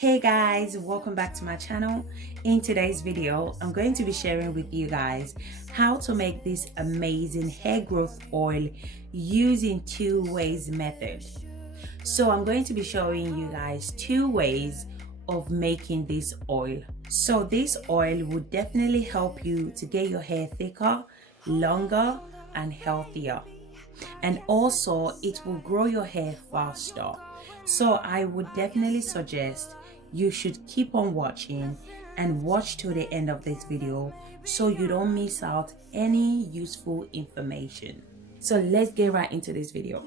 Hey guys, welcome back to my channel. In today's video, I'm going to be sharing with you guys how to make this amazing hair growth oil using two ways method. So I'm going to be showing you guys two ways of making this oil. So this oil will definitely help you to get your hair thicker, longer and healthier. And also it will grow your hair faster. So I would definitely suggest you should keep on watching and watch to the end of this video so you don't miss out any useful information. So let's get right into this video.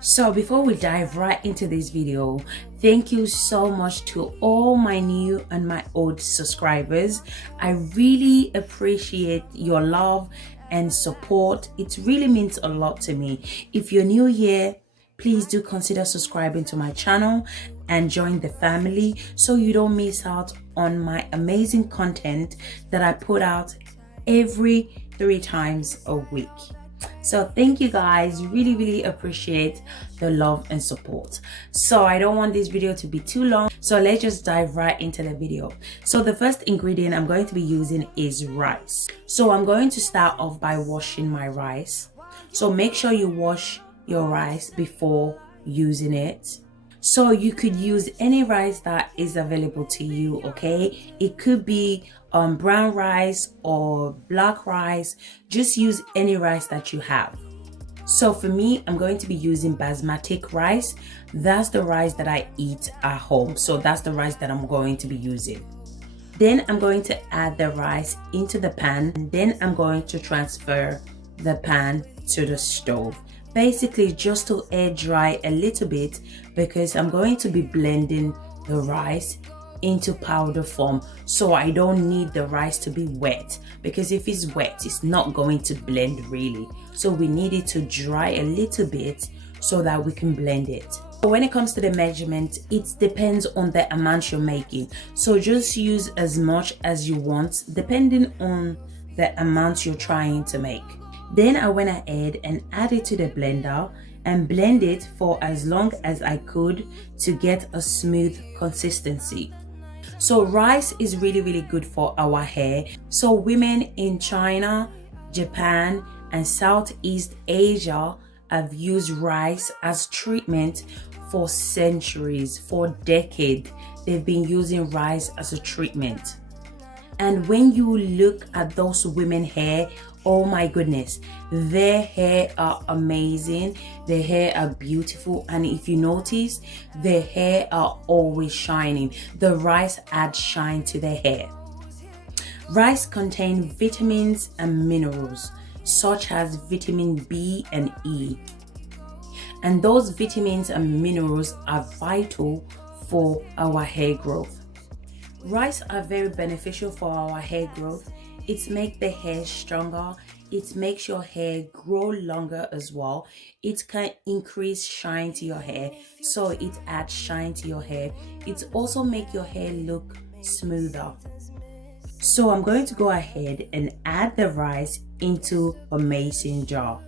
So before we dive right into this video, thank you so much to all my new and my old subscribers. I really appreciate your love and support. It really means a lot to me. If you're new here, please do consider subscribing to my channel and join the family so you don't miss out on my amazing content that I put out every 3 times a week. So thank you guys, really appreciate the love and support. So I don't want this video to be too long, so let's just dive right into the video. So the first ingredient I'm going to be using is rice. So I'm going to start off by washing my rice. So make sure you wash your rice before using it. So you could use any rice that is available to you, okay? It could be brown rice or black rice. Just use any rice that you have. So for me, I'm going to be using basmati rice. That's the rice that I eat at home. So that's the rice that I'm going to be using. Then I'm going to add the rice into the pan, and then I'm going to transfer the pan to the stove. Basically just to air dry a little bit, because I'm going to be blending the rice into powder form. So I don't need the rice to be wet, because if it's wet, it's not going to blend really. So we need it to dry a little bit so that we can blend it. When it comes to the measurement, it depends on the amount you're making. So just use as much as you want, depending on the amount you're trying to make. Then I went ahead and added to the blender and blend it for as long as I could to get a smooth consistency. So rice is really good for our hair. So women in China, Japan and Southeast Asia have used rice as treatment for centuries, for decades. They've been using rice as a treatment. And when you look at those women's hair, oh my goodness, their hair are amazing, their hair are beautiful, and if you notice, their hair are always shining. The rice adds shine to their hair. Rice contains vitamins and minerals such as vitamin B and E, and those vitamins and minerals are vital for our hair growth. Rice are very beneficial for our hair growth. It makes the hair stronger. It makes your hair grow longer as well. It can increase shine to your hair, so it adds shine to your hair. It also makes your hair look smoother. So I'm going to go ahead and add the rice into a mason jar.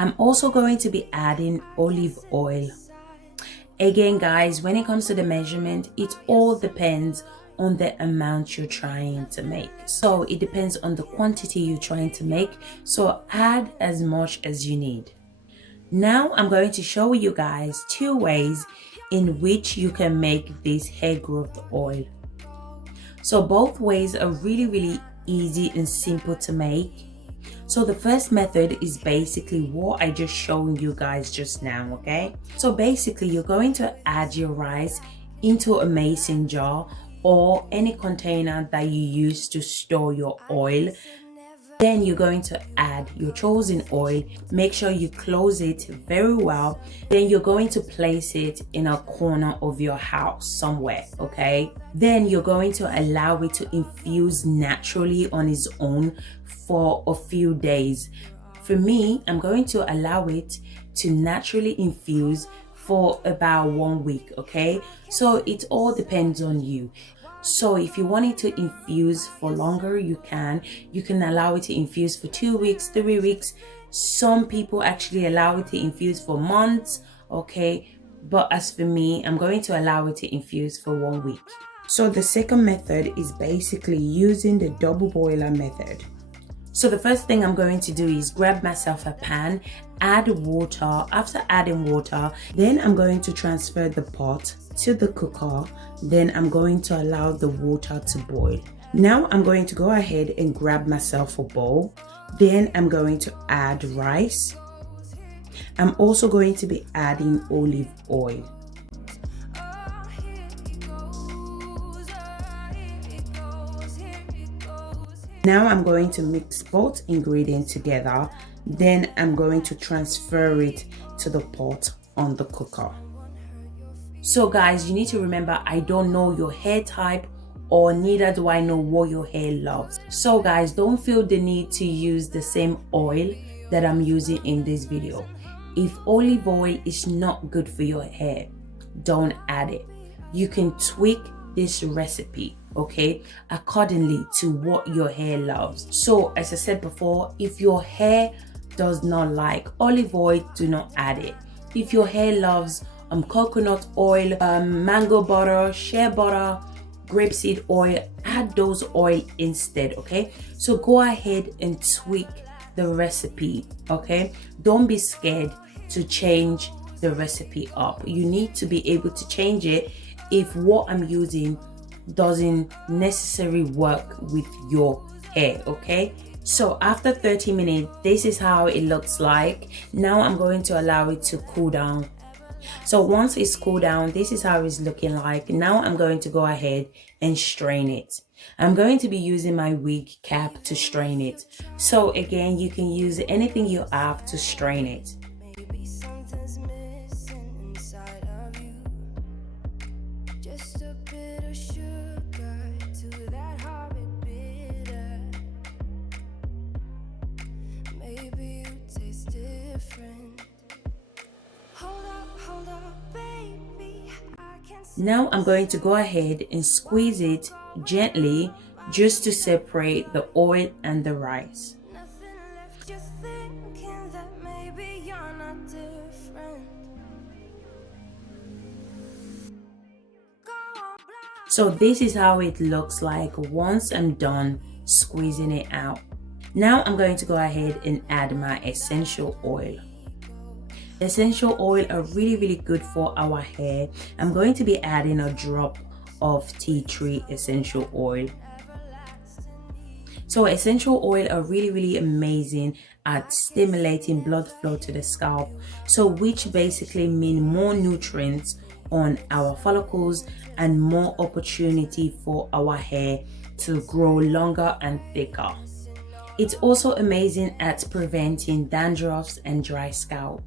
I'm also going to be adding olive oil. Again guys, when it comes to the measurement, it all depends on the amount you're trying to make. So it depends on the quantity you're trying to make. So add as much as you need. Now I'm going to show you guys two ways in which you can make this hair growth oil. So both ways are really easy and simple to make. So the first method is basically what I just showed you guys just now, okay? So basically you're going to add your rice into a mason jar or any container that you use to store your oil. Then you're going to add your chosen oil. Make sure you close it very well. Then you're going to place it in a corner of your house somewhere, okay? Then you're going to allow it to infuse naturally on its own for a few days. For me, I'm going to allow it to naturally infuse for about 1 week, okay? So it all depends on you. So if you want it to infuse for longer, you can allow it to infuse for 2 weeks, 3 weeks. Some people actually allow it to infuse for months, okay? But as for me, I'm going to allow it to infuse for 1 week. So the second method is basically using the double boiler method. So the first thing I'm going to do is grab myself a pan, add water. After adding water, then I'm going to transfer the pot to the cooker. Then I'm going to allow the water to boil. Now I'm going to go ahead and grab myself a bowl. Then I'm going to add rice. I'm also going to be adding olive oil. Now I'm going to mix both ingredients together. Then I'm going to transfer it to the pot on the cooker. So guys, you need to remember, I don't know your hair type, or neither do I know what your hair loves. So guys, don't feel the need to use the same oil that I'm using in this video. If olive oil is not good for your hair, don't add it. You can tweak this recipe, okay, accordingly to what your hair loves. So as I said before, if your hair does not like olive oil, do not add it. If your hair loves coconut oil, mango butter, shea butter, grapeseed oil, add those oil instead, okay? So go ahead and tweak the recipe, okay? Don't be scared to change the recipe up. You need to be able to change it if what I'm using doesn't necessarily work with your hair, okay? So after 30 minutes, this is how it looks like. Now I'm going to allow it to cool down. So once it's cooled down, this is how it's looking like. Now I'm going to go ahead and strain it. I'm going to be using my wig cap to strain it. So again, you can use anything you have to strain it. Now I'm going to go ahead and squeeze it gently just to separate the oil and the rice. So this is how it looks like once I'm done squeezing it out. Now I'm going to go ahead and add my essential oil. Essential oil are really good for our hair. I'm going to be adding a drop of tea tree essential oil. So essential oil are really amazing at stimulating blood flow to the scalp, so which basically mean more nutrients on our follicles and more opportunity for our hair to grow longer and thicker. It's also amazing at preventing dandruffs and dry scalp.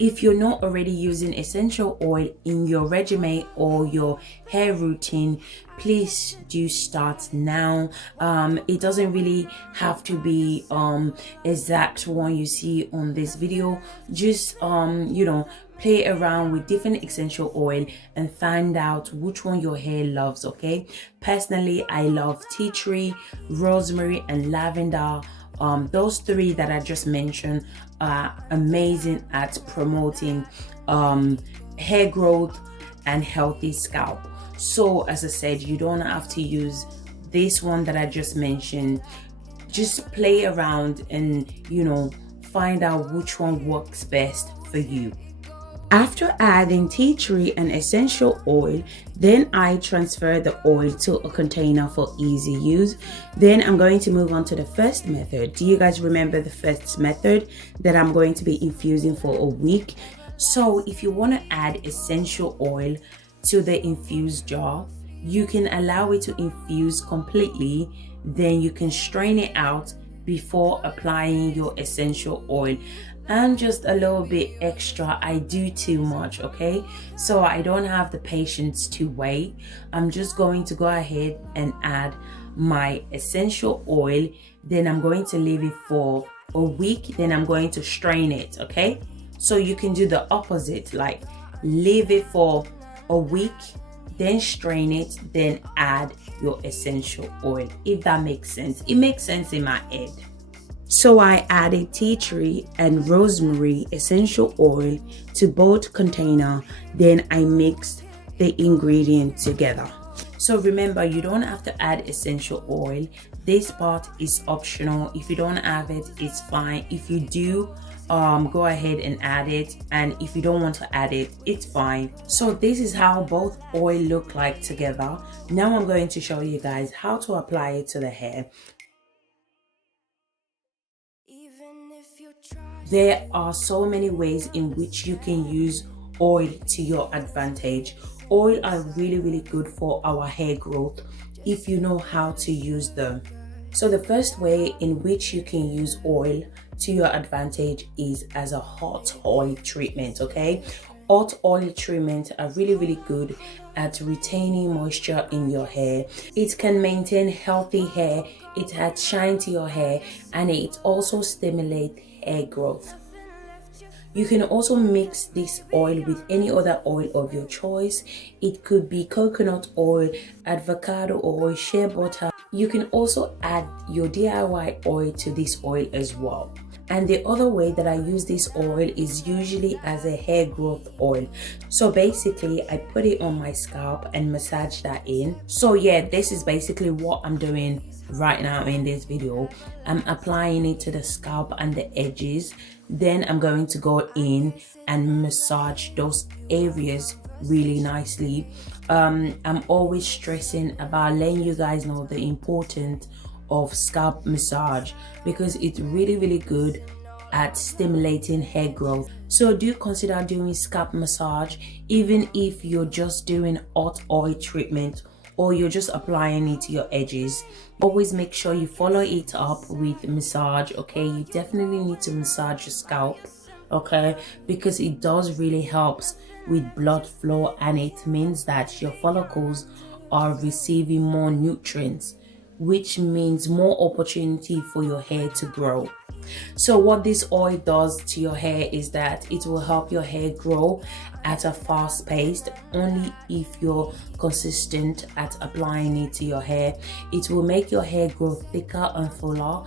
If you're not already using essential oil in your regimen or your hair routine, please do start now. It doesn't really have to be exact one you see on this video. Just play around with different essential oil and find out which one your hair loves, okay? Personally, I love tea tree, rosemary, and lavender. Those three that I just mentioned are amazing at promoting hair growth and healthy scalp. So as I said, you don't have to use this one that I just mentioned. Just play around and find out which one works best for you. After adding tea tree and essential oil, then I transfer the oil to a container for easy use. Then I'm going to move on to the first method. Do you guys remember the first method that I'm going to be infusing for a week? So if you want to add essential oil to the infused jar, you can allow it to infuse completely. Then you can strain it out before applying your essential oil. I'm just a little bit extra. I do too much, okay? So I don't have the patience to wait. I'm just going to go ahead and add my essential oil. Then I'm going to leave it for a week. Then I'm going to strain it, okay? So you can do the opposite, like leave it for a week, then strain it, then add your essential oil, if that makes sense. It makes sense in my head. So I added tea tree and rosemary essential oil to both container, then I mixed the ingredient together. So remember, you don't have to add essential oil. This part is optional. If you don't have it, it's fine. If you do, go ahead and add it, and if you don't want to add it, it's fine. So this is how both oil look like together. Now I'm going to show you guys how to apply it to the hair. There are so many ways in which you can use oil to your advantage. Oil are really good for our hair growth if you know how to use them. So the first way in which you can use oil to your advantage is as a hot oil treatment, okay? Hot oil treatments are really good at retaining moisture in your hair. It can maintain healthy hair, it adds shine to your hair, and it also stimulates hair growth. You can also mix this oil with any other oil of your choice. It could be coconut oil, avocado oil, shea butter. You can also add your DIY oil to this oil as well. And the other way that I use this oil is usually as a hair growth oil. So basically I put it on my scalp and massage that in. So yeah, this is basically what I'm doing right now in this video. I'm applying it to the scalp and the edges, then I'm going to go in and massage those areas really nicely. I'm always stressing about letting you guys know the importance of scalp massage because it's really good at stimulating hair growth. So do consider doing scalp massage even if you're just doing hot oil treatment or you're just applying it to your edges. Always make sure you follow it up with massage, okay? You definitely need to massage your scalp, okay? Because it does really helps with blood flow, and it means that your follicles are receiving more nutrients, which means more opportunity for your hair to grow. So what this oil does to your hair is that it will help your hair grow at a fast pace only if you're consistent at applying it to your hair. It will make your hair grow thicker and fuller.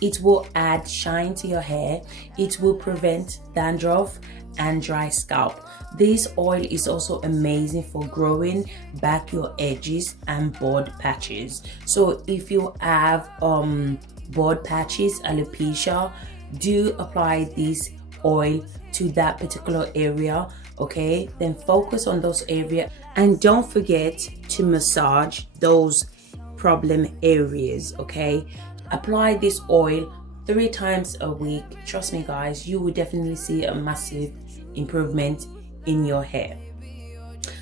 It will add shine to your hair. It will prevent dandruff and dry scalp. This oil is also amazing for growing back your edges and bald patches. So if you have bald patches, alopecia, do apply this oil to that particular area, okay? Then focus on those areas and don't forget to massage those problem areas, okay? Apply this oil 3 times a week. Trust me guys, you will definitely see a massive improvement in your hair.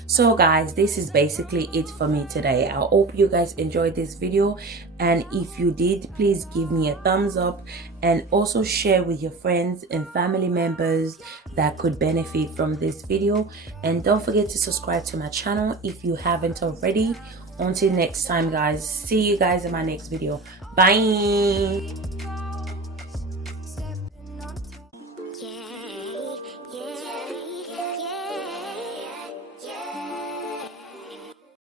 So guys, this is basically it for me today. I hope you guys enjoyed this video, and if you did, please give me a thumbs up and also share with your friends and family members that could benefit from this video. And don't forget to subscribe to my channel if you haven't already. Until next time guys, see you guys in my next video. Bye.